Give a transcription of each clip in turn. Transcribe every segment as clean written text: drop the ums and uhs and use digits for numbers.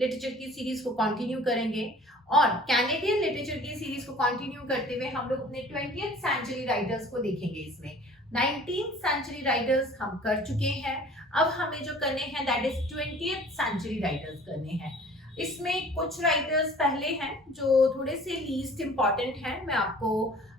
Literature की series को continue करेंगे और कैनेडियन लिटरेचर की सीरीज को कंटिन्यू करते हुए हम लोग अपने 20th सेंचुरी राइटर्स को देखेंगे। इसमें 19th सेंचुरी राइटर्स हम कर चुके हैं, अब हमें जो करने हैं that is 20th century writers करने हैं। इसमें कुछ राइटर्स पहले हैं जो थोड़े से लीस्ट इंपॉर्टेंट हैं, मैं आपको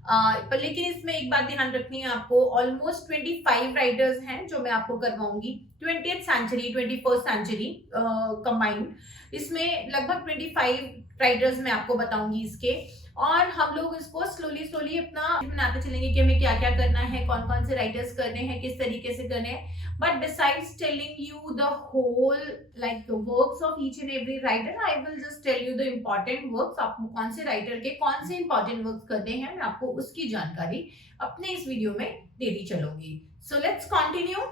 पर लेकिन इसमें एक बात ध्यान रखनी है आपको, ऑलमोस्ट 25 राइटर्स हैं जो मैं आपको करवाऊंगी 20th century 21st century combined. इसमें लगभग 25 राइटर्स मैं आपको बताऊंगी इसके, और हम लोग इसको स्लोली स्लोली अपना बनाते चलेंगे कि हमें क्या क्या करना है, कौन कौन से राइटर्स करने हैं, किस तरीके से करने हैं। But besides telling you the whole like the works of each and every writer, I will just tell you the important works। आपको कौन से राइटर के कौन से important works करने हैं मैं आपको उसकी जानकारी अपने इस वीडियो में देती चलूंगी। So let's continue।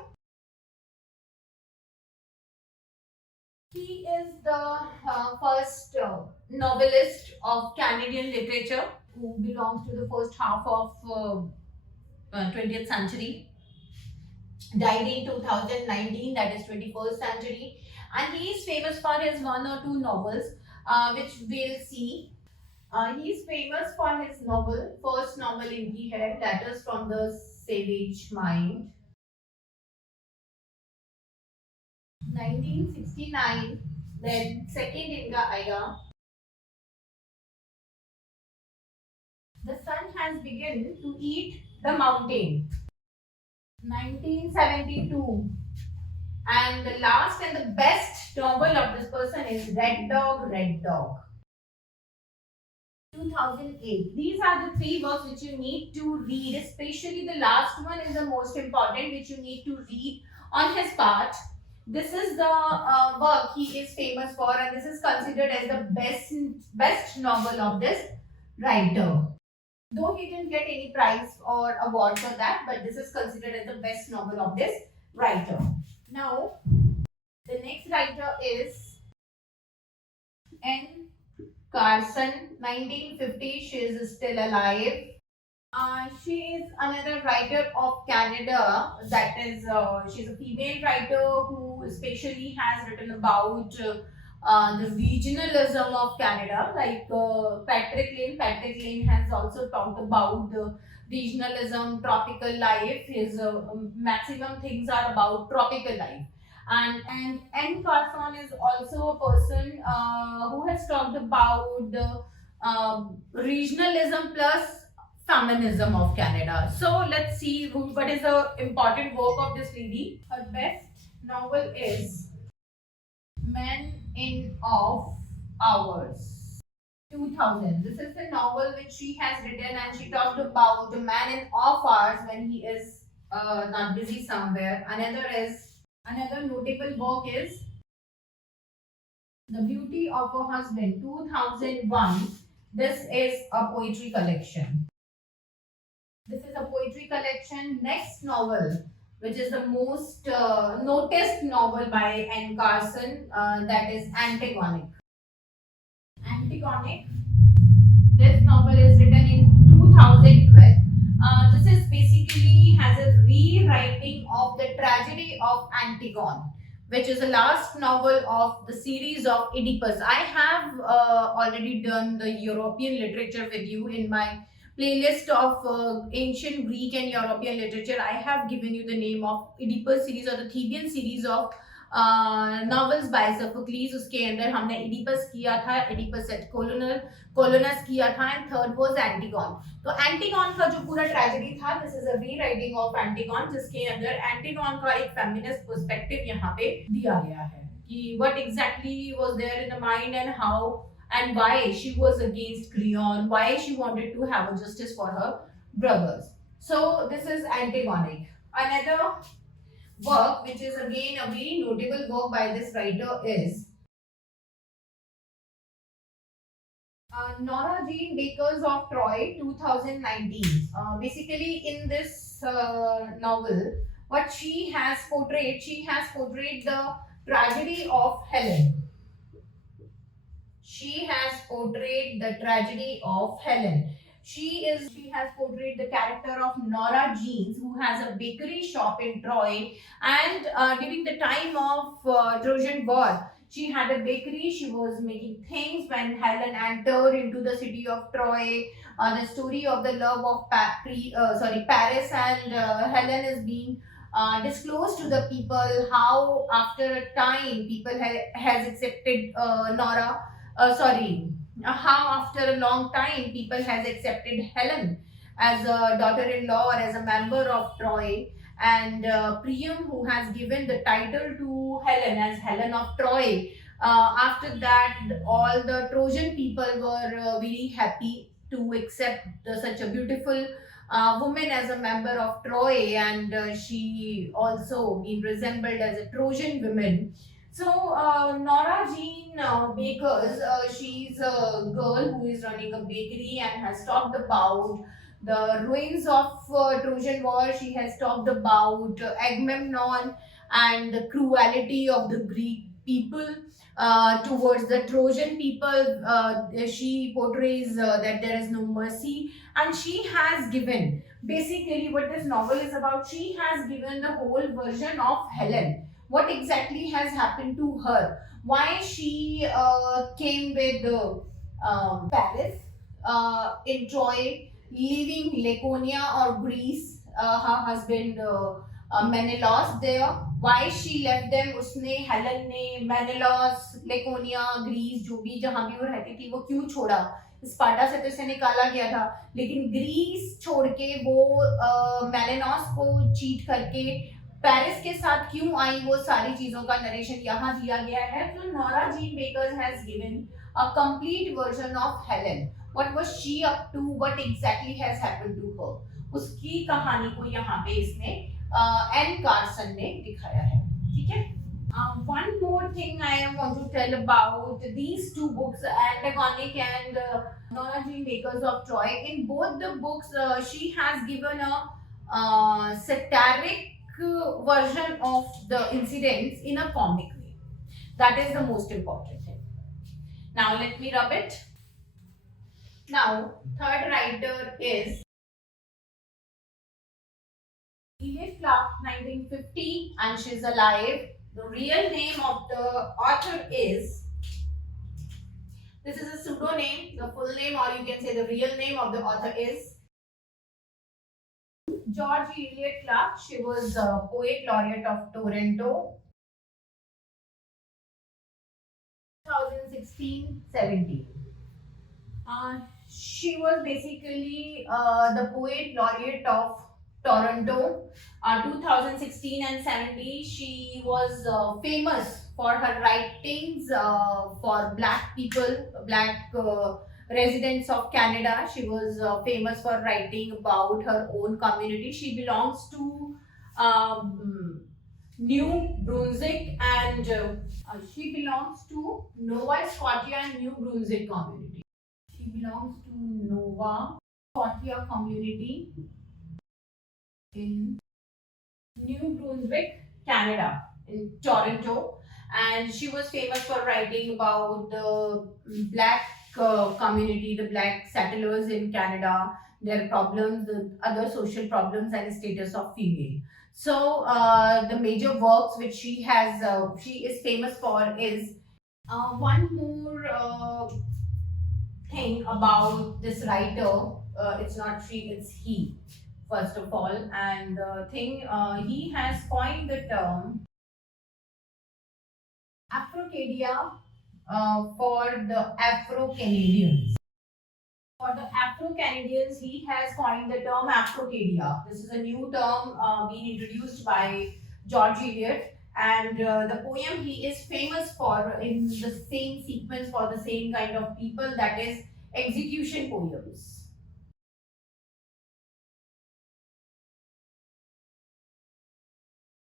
He is the first novelist of Canadian literature who belongs to the first half of 20th century, died in 2019, that is 21st century, and he is famous for his one or two novels which we'll see। he is famous for his novel, first novel इनकी है Letters from the Savage Mind, 1969। then second इनका आएगा The Sun Has Begun to Eat the Mountain, 1972। and the last and the best novel of this person is Red Dog, 2008। These are the three works which you need to read, especially the last one is the most important, which you need to read on his part। This is the work he is famous for, and this is considered as the best novel of this writer, though he didn't get any prize or award for that, but this is considered as the best novel of this writer। Now the next writer is N. Carson, 1950। she is still alive। She is another writer of Canada, that is she's a female writer who especially has written about the regionalism of Canada, like Patrick Lane has also talked about the regionalism, tropical life. His maximum things are about tropical life, and N. Carson is also a person who has talked about the regionalism plus feminism of Canada। So let's see what is the important work of this lady। Her best novel is Men in Off Hours, 2000। This is the novel which she has written, and she talked about the man in off hours when he is not busy somewhere। Another notable work is The Beauty of a Husband, 2001। This is a poetry collection। Next novel, which is the most noticed novel by N. Carson, that is Antigonic। This novel is written in 2012। This is basically has a rewriting of the tragedy of Antigone, which is the last novel of the series of Oedipus। I have already done the European literature with you in my playlist of ancient Greek and European literature। I have given you the name of Oedipus series or the Theban series of novels by Sophocles. उसके अंदर हमने Oedipus किया था, Oedipus eight कोलोनस किया था, and third was एंटिगॉन। तो एंटिगॉन का जो पूरा ट्रेजेडी था, this is a rewriting of Antigone, जिसके अंदर एंटिगॉन का एक फेमिनिस्ट पर्सपेक्टिव यहाँ पे दिया गया है कि what exactly was there in the mind and how and why she was against Creon, why she wanted to have a justice for her brothers। So this is Antigonic। Another work which is again a very notable work by this writer is Nora Jean Bakers of Troy, 2019। Basically in this novel, what she has portrayed the tragedy of Helen। She has portrayed the tragedy of Helen। She has portrayed the character of Nora Jeans, who has a bakery shop in Troy, and during the time of Trojan War, She had a bakery. She was making things when Helen entered into the city of Troy. The story of the love of Paris and Helen is being disclosed to the people. How after a time people has accepted Nora. How after a long time people has accepted Helen as a daughter-in-law or as a member of Troy, and Priam, who has given the title to Helen as Helen of Troy. After that, all the Trojan people were very happy to accept such a beautiful woman as a member of Troy, and she also been resembled as a Trojan woman. So, Nora Jean Bakers, she's a girl who is running a bakery and has talked about the ruins of Trojan War. She has talked about Agamemnon and the cruelty of the Greek people towards the Trojan people. She portrays that there is no mercy, and she has given basically what this novel is about. She has given the whole version of Helen. What exactly has happened to her? Why she came with Paris in Troy, leaving Laconia or Greece, her husband Menelaus there. Why she left them? उसने Helen ने Menelaus लेकोनिया Greece जो भी जहां भी वो रहती थी वो क्यों छोड़ा? स्पार्टा से तो इसे निकाला गया था, लेकिन ग्रीस छोड़ के वो मेलेनॉस को चीट करके पेरिस के साथ क्यों आई? वो सारी चीजों का नरेशन यहाँ दिया गया है. तो Norma Jeane Baker's has given a complete version of Helen. What was she up to? What exactly has happened to her? उसकी कहानी को यहाँ पे इसने एन कार्सन ने दिखाया है. ठीक है. One more thing I want to tell about these two books, Antagonic and Nora Jean Bakers of Troy. In both the books, she has given a satiric version of the incidents in a comic way. That is the most important thing. Now let me rub it. Now, third writer is Emilia Clarke, 1950, and she's alive. The real name of the author is, this is a pseudonym, the full name, or you can say the real name of the author is George Eliot Clarke. She was a poet laureate of Toronto, 2016-17. She was basically the poet laureate of Toronto, 2016 and 17. She was famous for her writings for black people, black residents of Canada. She was famous for writing about her own community. She belongs to New Brunswick, and she belongs to Nova Scotia and New Brunswick community. She belongs to Nova Scotia community in New Brunswick, Canada, in Toronto, and she was famous for writing about the black community, the black settlers in Canada, their problems, the other social problems, and status of female. So the major works which she has, she is famous for is one more thing about this writer. It's not she, it's he. First of all, and he has coined the term Afrocadia for the Afro-Canadians. For the Afro-Canadians, he has coined the term Afrocadia. This is a new term being introduced by George Eliot, and the poem he is famous for in the same sequence for the same kind of people, that is execution poems.